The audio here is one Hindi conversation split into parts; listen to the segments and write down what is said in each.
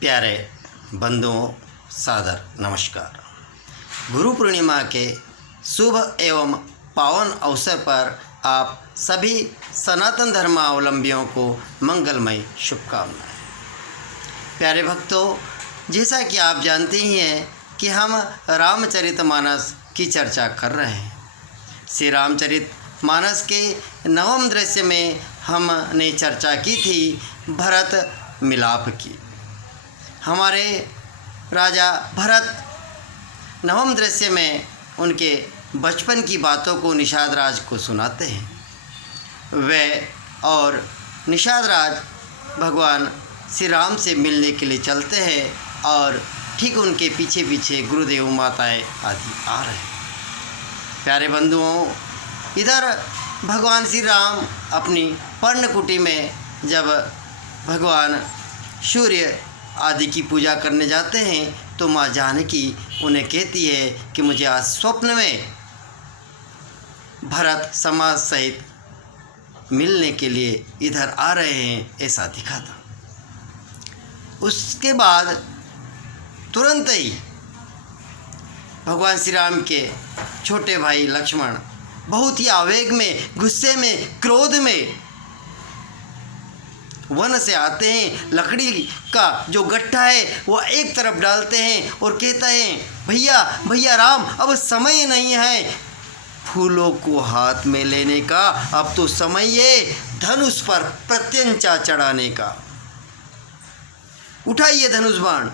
प्यारे बंधुओं, सादर नमस्कार। गुरु पूर्णिमा के शुभ एवं पावन अवसर पर आप सभी सनातन धर्मावलंबियों को मंगलमय शुभकामनाएं। प्यारे भक्तों, जैसा कि आप जानते ही हैं कि हम रामचरितमानस की चर्चा कर रहे हैं। श्री रामचरितमानस के नवम दृश्य में हमने चर्चा की थी भरत मिलाप की। हमारे राजा भरत नवम दृश्य में उनके बचपन की बातों को निषाद राज को सुनाते हैं। वे और निषाद राज भगवान श्री राम से मिलने के लिए चलते हैं और ठीक उनके पीछे पीछे गुरुदेव माताएं आदि आ रहे हैं। प्यारे बंधुओं, इधर भगवान श्री राम अपनी पर्णकुटी में जब भगवान सूर्य आदि की पूजा करने जाते हैं तो माँ जानकी उन्हें कहती है कि मुझे आज स्वप्न में भरत समाज सहित मिलने के लिए इधर आ रहे हैं, ऐसा दिखा था। उसके बाद तुरंत ही भगवान श्री राम के छोटे भाई लक्ष्मण बहुत ही आवेग में, गुस्से में, क्रोध में वन से आते हैं। लकड़ी का जो गट्ठा है वह एक तरफ डालते हैं और कहते हैं, भैया भैया राम, अब समय नहीं है फूलों को हाथ में लेने का, अब तो समय है धनुष पर प्रत्यंचा चढ़ाने का। उठाइए धनुष बाण।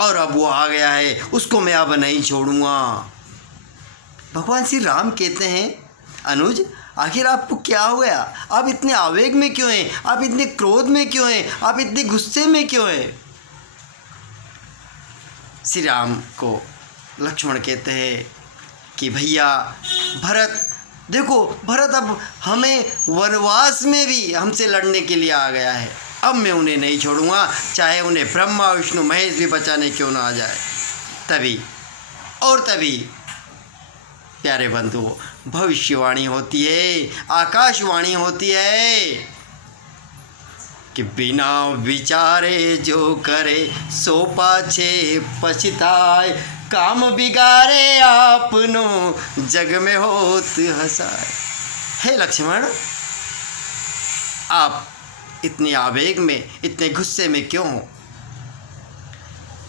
और अब वो आ गया है, उसको मैं अब नहीं छोड़ूंगा। भगवान श्री राम कहते हैं, अनुज आखिर आपको क्या हो गया? आप इतने आवेग में क्यों हैं? आप इतने क्रोध में क्यों हैं? आप इतने गुस्से में क्यों हैं? श्री राम को लक्ष्मण कहते हैं कि भैया भरत, देखो भरत अब हमें वनवास में भी हमसे लड़ने के लिए आ गया है। अब मैं उन्हें नहीं छोड़ूंगा, चाहे उन्हें ब्रह्मा विष्णु महेश भी बचाने क्यों ना आ जाए। तभी प्यारे बंधुओं, भविष्यवाणी होती है, आकाशवाणी होती है कि बिना विचारे जो करे सो पाछे पछताए, काम बिगाड़े आपनो जग में होत हंसाए। हे लक्ष्मण, आप इतने आवेग में, इतने गुस्से में क्यों हो?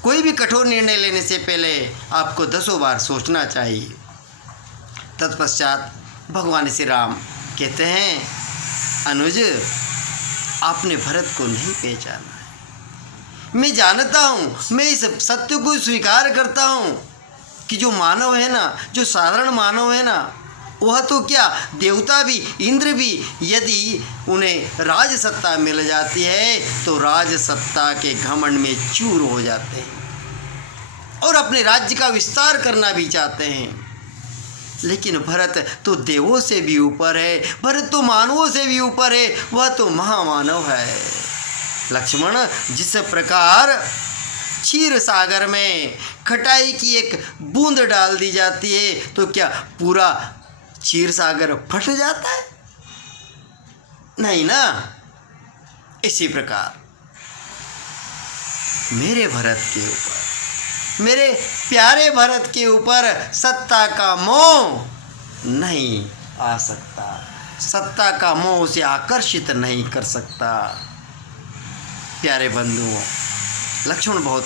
कोई भी कठोर निर्णय लेने से पहले आपको 10 बार सोचना चाहिए। तत्पश्चात भगवान श्री राम कहते हैं, अनुज आपने भरत को नहीं पहचाना है। मैं जानता हूँ, मैं इस सत्य को स्वीकार करता हूँ कि जो मानव है ना, जो साधारण मानव है ना, वह तो क्या देवता भी, इंद्र भी यदि उन्हें राज सत्ता मिल जाती है तो राज सत्ता के घमंड में चूर हो जाते हैं और अपने राज्य का विस्तार करना भी चाहते हैं। लेकिन भरत तो देवों से भी ऊपर है, भरत तो मानवों से भी ऊपर है, वह तो महामानव है। लक्ष्मण, जिस प्रकार क्षीर सागर में खटाई की एक बूंद डाल दी जाती है तो क्या पूरा क्षीर सागर फट जाता है? नहीं ना। इसी प्रकार मेरे भरत के ऊपर, मेरे प्यारे भरत के ऊपर सत्ता का मोह नहीं आ सकता, सत्ता का मोह उसे आकर्षित नहीं कर सकता। प्यारे बंधुओं, लक्ष्मण बहुत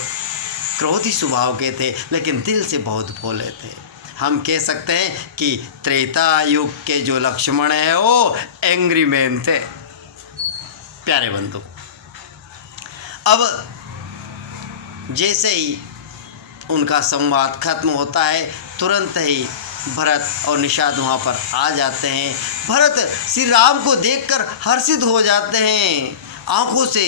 क्रोधी स्वभाव के थे लेकिन दिल से बहुत भोले थे। हम कह सकते हैं कि त्रेता युग के जो लक्ष्मण है वो एंग्री मैन थे। प्यारे बंधु, अब जैसे ही उनका संवाद खत्म होता है तुरंत ही भरत और निषाद वहाँ पर आ जाते हैं। भरत श्री राम को देखकर हर्षित हो जाते हैं, आंखों से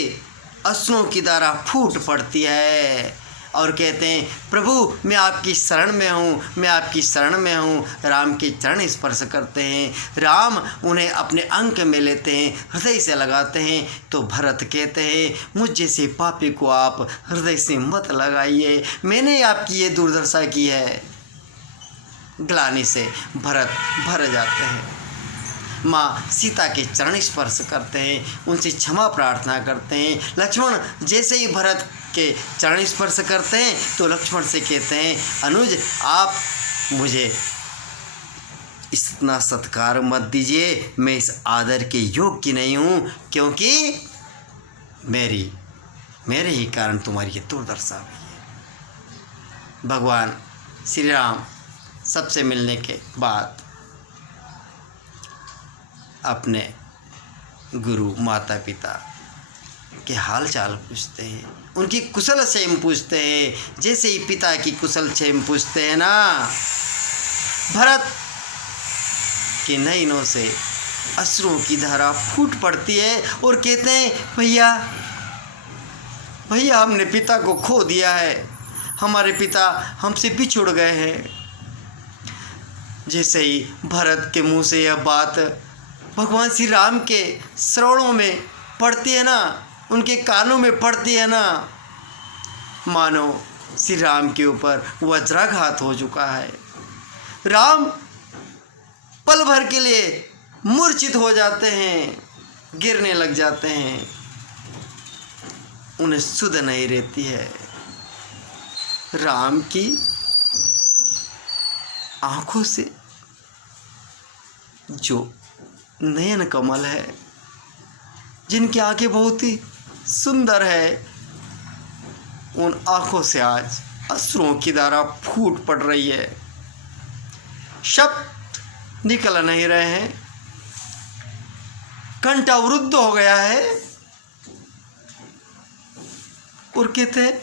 अश्रुओं की धारा फूट पड़ती है और कहते हैं, प्रभु मैं आपकी शरण में हूँ, मैं आपकी शरण में हूँ। राम के चरण स्पर्श करते हैं, राम उन्हें अपने अंक में लेते हैं, हृदय से लगाते हैं। तो भरत कहते हैं, मुझ जैसे पापी को आप हृदय से मत लगाइए, मैंने आपकी ये दुर्दशा की है। ग्लानि से भरत भर जाते हैं। माँ सीता के चरण स्पर्श करते हैं, उनसे क्षमा प्रार्थना करते हैं। लक्ष्मण जैसे ही भरत के चरण स्पर्श करते हैं तो लक्ष्मण से कहते हैं, अनुज आप मुझे इतना सत्कार मत दीजिए, मैं इस आदर के योग्य नहीं हूँ, क्योंकि मेरे ही कारण तुम्हारी ये दुर्दशा हुई है। भगवान श्री राम सबसे मिलने के बाद अपने गुरु माता पिता के हाल चाल पूछते हैं, उनकी कुशल क्षेम पूछते हैं। जैसे ही पिता की कुशल क्षेम पूछते हैं ना, भरत के नयनों से अश्रुओं की धारा फूट पड़ती है और कहते हैं, भैया भैया हमने पिता को खो दिया है, हमारे पिता हमसे बिछुड़ गए हैं। जैसे ही भरत के मुंह से यह बात भगवान श्री राम के श्रवणों में पड़ती है ना, उनके कानों में पड़ती है ना, मानो श्री राम के ऊपर वज्राघात हो चुका है। राम पल भर के लिए मूर्छित हो जाते हैं, गिरने लग जाते हैं, उन्हें सुध नहीं रहती है। राम की आंखों से जो नयन कमल है, जिनकी आंखें बहुत ही सुंदर है, उन आंखों से आज अश्रुओं की धारा फूट पड़ रही है। शब्द निकल नहीं रहे हैं, कंठ अवरुद्ध हो गया है और कहते हैं,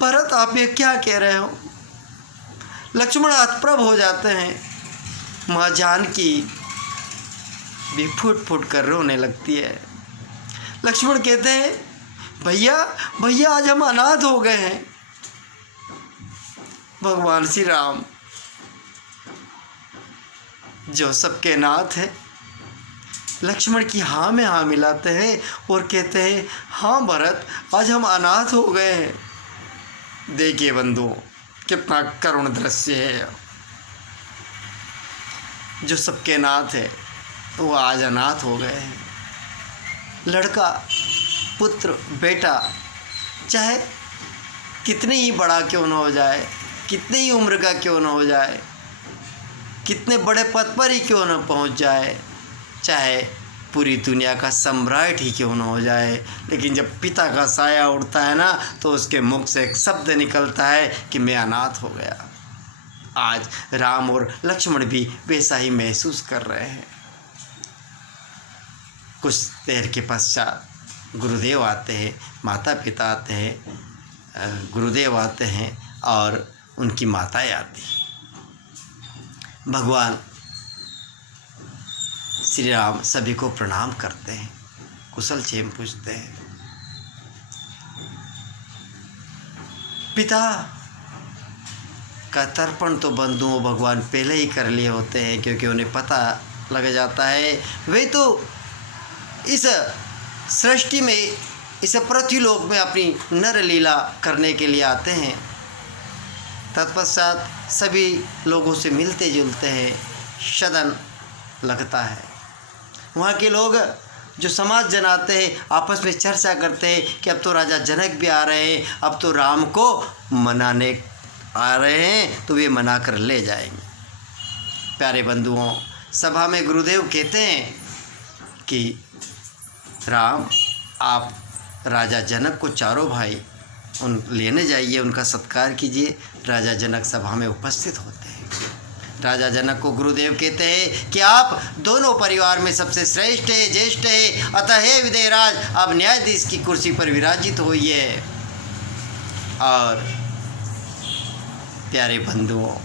भरत आप ये क्या कह रहे हो। लक्ष्मण हतप्रभ हो जाते हैं। माँ जानकी भी फूट फूट कर रोने लगती है। लक्ष्मण कहते हैं, भैया भैया आज हम अनाथ हो गए हैं। भगवान श्री राम जो सबके नाथ है, लक्ष्मण की हाँ में हाँ मिलाते हैं और कहते हैं, हाँ भरत आज हम अनाथ हो गए हैं। देखिए बंधुओं, कितना करुण दृश्य है। जो सबके नाथ है वो आज अनाथ हो गए हैं। लड़का, पुत्र, बेटा चाहे कितने ही बड़ा क्यों न हो जाए, कितनी ही उम्र का क्यों न हो जाए, कितने बड़े पद पर ही क्यों न पहुंच जाए, चाहे पूरी दुनिया का सम्राट ही क्यों न हो जाए, लेकिन जब पिता का साया उड़ता है ना तो उसके मुख से एक शब्द निकलता है कि मैं अनाथ हो गया। आज राम और लक्ष्मण भी वैसा ही महसूस कर रहे हैं। कुछ देर के पश्चात गुरुदेव आते हैं, माता पिता आते हैं, गुरुदेव आते हैं और उनकी माताएं आती हैं। भगवान श्री राम सभी को प्रणाम करते हैं, कुशल क्षेम पूछते हैं। पिता का तर्पण तो बंधुओं भगवान पहले ही कर लिए होते हैं, क्योंकि उन्हें पता लग जाता है वे तो इस सृष्टि में, इस पृथ्वीलोक में अपनी नर लीला करने के लिए आते हैं। तत्पश्चात सभी लोगों से मिलते जुलते हैं, सदन लगता है। वहाँ के लोग जो समाज जनाते हैं आपस में चर्चा करते हैं कि अब तो राजा जनक भी आ रहे हैं, अब तो राम को मनाने आ रहे हैं, तो वे मना कर ले जाएंगे। प्यारे बंधुओं, सभा में गुरुदेव कहते हैं कि राम आप राजा जनक को चारों भाई लेने जाइए, उनका सत्कार कीजिए। राजा जनक सभा में उपस्थित होते हैं। राजा जनक को गुरुदेव कहते हैं कि आप दोनों परिवार में सबसे श्रेष्ठ है, ज्येष्ठ है, अतः हे विदेहराज आप न्यायाधीश की कुर्सी पर विराजित होइए। और प्यारे बंधुओं,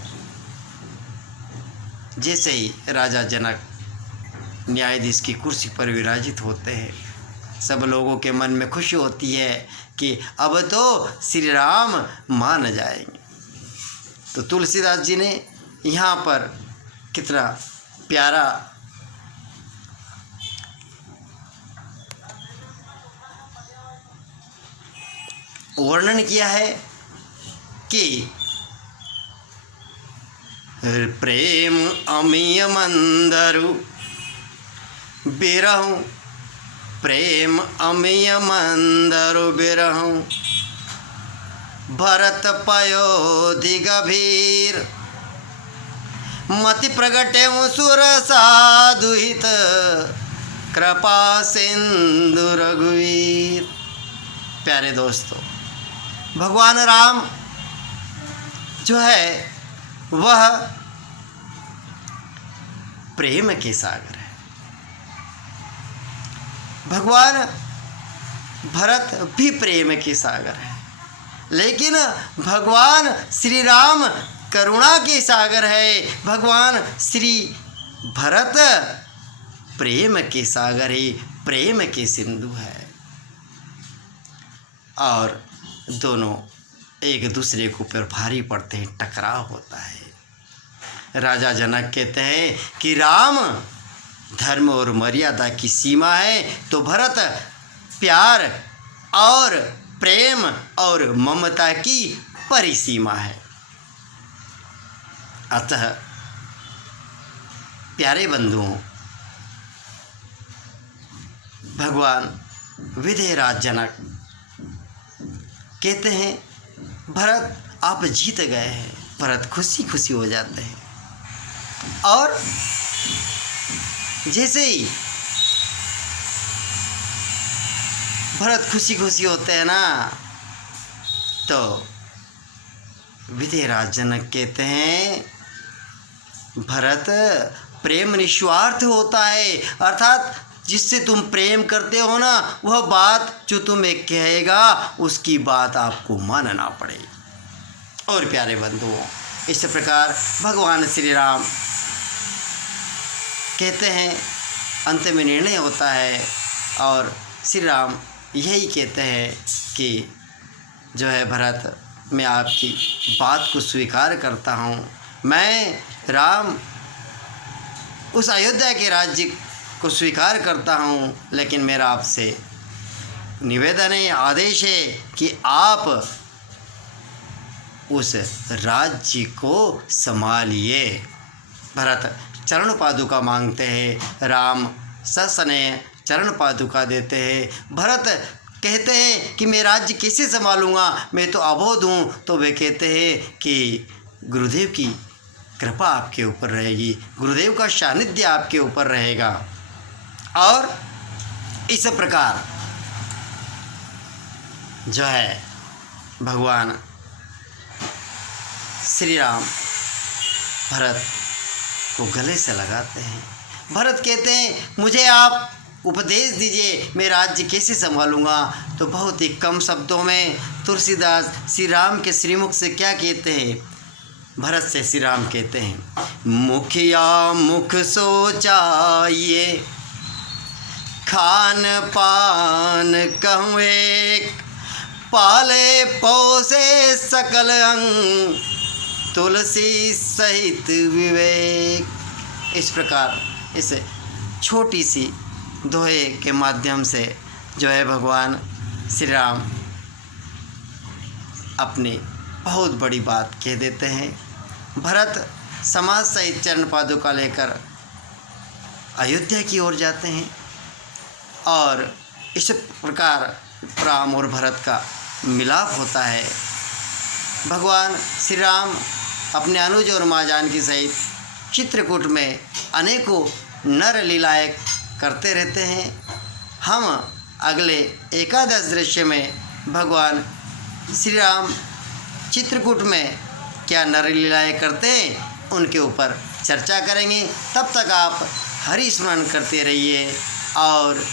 जैसे ही राजा जनक न्यायाधीश की कुर्सी पर विराजित होते हैं, सब लोगों के मन में खुशी होती है कि अब तो श्री राम मान जाएंगे। तो तुलसीदास जी ने यहाँ पर कितना प्यारा वर्णन किया है कि प्रेम अमीय मंदरु बिरहु प्रेम अमिय मंदरु बिरहु भरत पयोधि गभीर मति प्रगटे सुर साधुहित कृपा सिंधु रघुवीर। प्यारे दोस्तों, भगवान राम जो है वह प्रेम के सागर है। भगवान भरत भी प्रेम के सागर है, लेकिन भगवान श्री राम करुणा के सागर है। भगवान श्री भरत प्रेम के सागर है, प्रेम के सिंधु है, और दोनों एक दूसरे के ऊपर भारी पड़ते हैं, टकराव होता है। राजा जनक कहते हैं कि राम धर्म और मर्यादा की सीमा है, तो भरत प्यार और प्रेम और ममता की परिसीमा है। अतः प्यारे बंधुओं, भगवान विधेयराज जनक कहते हैं भरत आप जीत गए हैं। भरत खुशी खुशी हो जाते हैं, और जैसे ही भरत खुशी खुशी होते हैं ना, तो विधेयराज जनक कहते हैं भरत प्रेम निस्वार्थ होता है, अर्थात जिससे तुम प्रेम करते हो ना, वह बात जो तुम्हें कहेगा उसकी बात आपको मानना पड़ेगी। और प्यारे बंधुओं, इस प्रकार भगवान श्री राम कहते हैं, अंत में निर्णय होता है, और श्री राम यही कहते हैं कि जो है भरत, मैं आपकी बात को स्वीकार करता हूँ। मैं राम उस अयोध्या के राज्य को स्वीकार करता हूँ, लेकिन मेरा आपसे निवेदन है, आदेश है कि आप उस राज्य को संभालिए। भरत चरण पादुका मांगते हैं, राम सस्नेह चरण पादुका देते हैं। भरत कहते हैं कि मैं राज्य कैसे संभालूंगा, मैं तो अबोध हूँ। तो वे कहते हैं कि गुरुदेव की कृपा आपके ऊपर रहेगी, गुरुदेव का सानिध्य आपके ऊपर रहेगा। और इस प्रकार जो है भगवान श्री राम भरत को गले से लगाते हैं। भरत कहते हैं मुझे आप उपदेश दीजिए, मैं राज्य कैसे संभालूंगा। तो बहुत ही कम शब्दों में तुलसीदास श्री राम के श्रीमुख से क्या कहते हैं, भरत से श्री राम कहते हैं, मुखिया मुख सोचाइए, खान पान कहूँ एक, पाले पोसे सकल अंग, तुलसी सहित विवेक। इस प्रकार इस छोटी सी दोहे के माध्यम से जो है भगवान श्री राम अपनी बहुत बड़ी बात कह देते हैं। भरत समाज सहित चरण पादुका लेकर अयोध्या की ओर जाते हैं, और इस प्रकार राम और भरत का मिलाप होता है। भगवान श्री राम अपने अनुज और माँ जानकी सहित चित्रकूट में अनेकों नर लीलाएं करते रहते हैं। हम अगले एकादश दृश्य में भगवान श्री राम चित्रकूट में क्या नर लीलाएं करते हैं उनके ऊपर चर्चा करेंगे। तब तक आप हरि स्मरण करते रहिए, और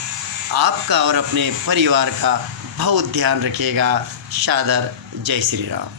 आपका और अपने परिवार का बहुत ध्यान रखिएगा। सादर जय श्री राम।